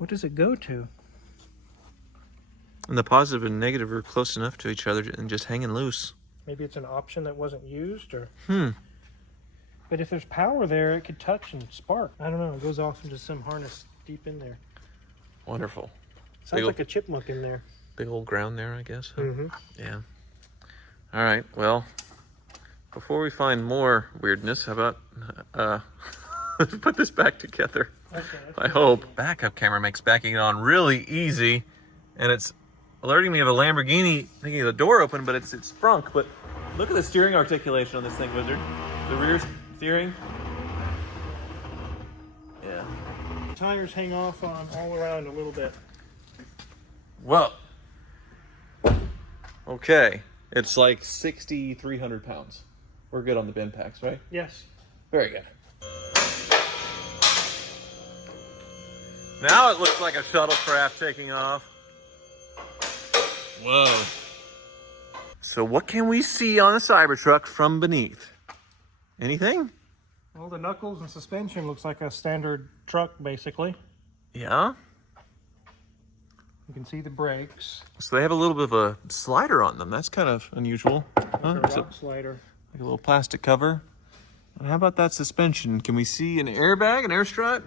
What does it go to? And the positive and negative are close enough to each other and just hanging loose. Maybe it's an option that wasn't used, or... But if there's power there, it could touch and spark. I don't know. It goes off into some harness deep in there. Wonderful. Sounds like a chipmunk in there. Big old ground there, I guess. Huh? Mm-hmm. Yeah. All right. Well, before we find more weirdness, how about let's put this back together. Okay, I hope. Backup camera makes backing it on really easy, and it's alerting me of a Lamborghini thinking the door open, but it's sprunk. But look at the steering articulation on this thing, Wizard. The rear steering. Yeah. The tires hang off on all around a little bit. Well. Okay. It's like 6,300 pounds. We're good on the bin packs, right? Yes. Very good. Now it looks like a shuttlecraft taking off. Whoa. So what can we see on a Cybertruck from beneath? Anything? Well, the knuckles and suspension looks like a standard truck, basically. Yeah. You can see the brakes. So they have a little bit of a slider on them. That's kind of unusual. Huh? Like a rock slider. Like a little plastic cover. And how about that suspension? Can we see an airbag, an air strut?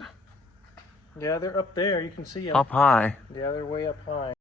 Yeah, they're up there. You can see them. Up high. Yeah, they're way up high.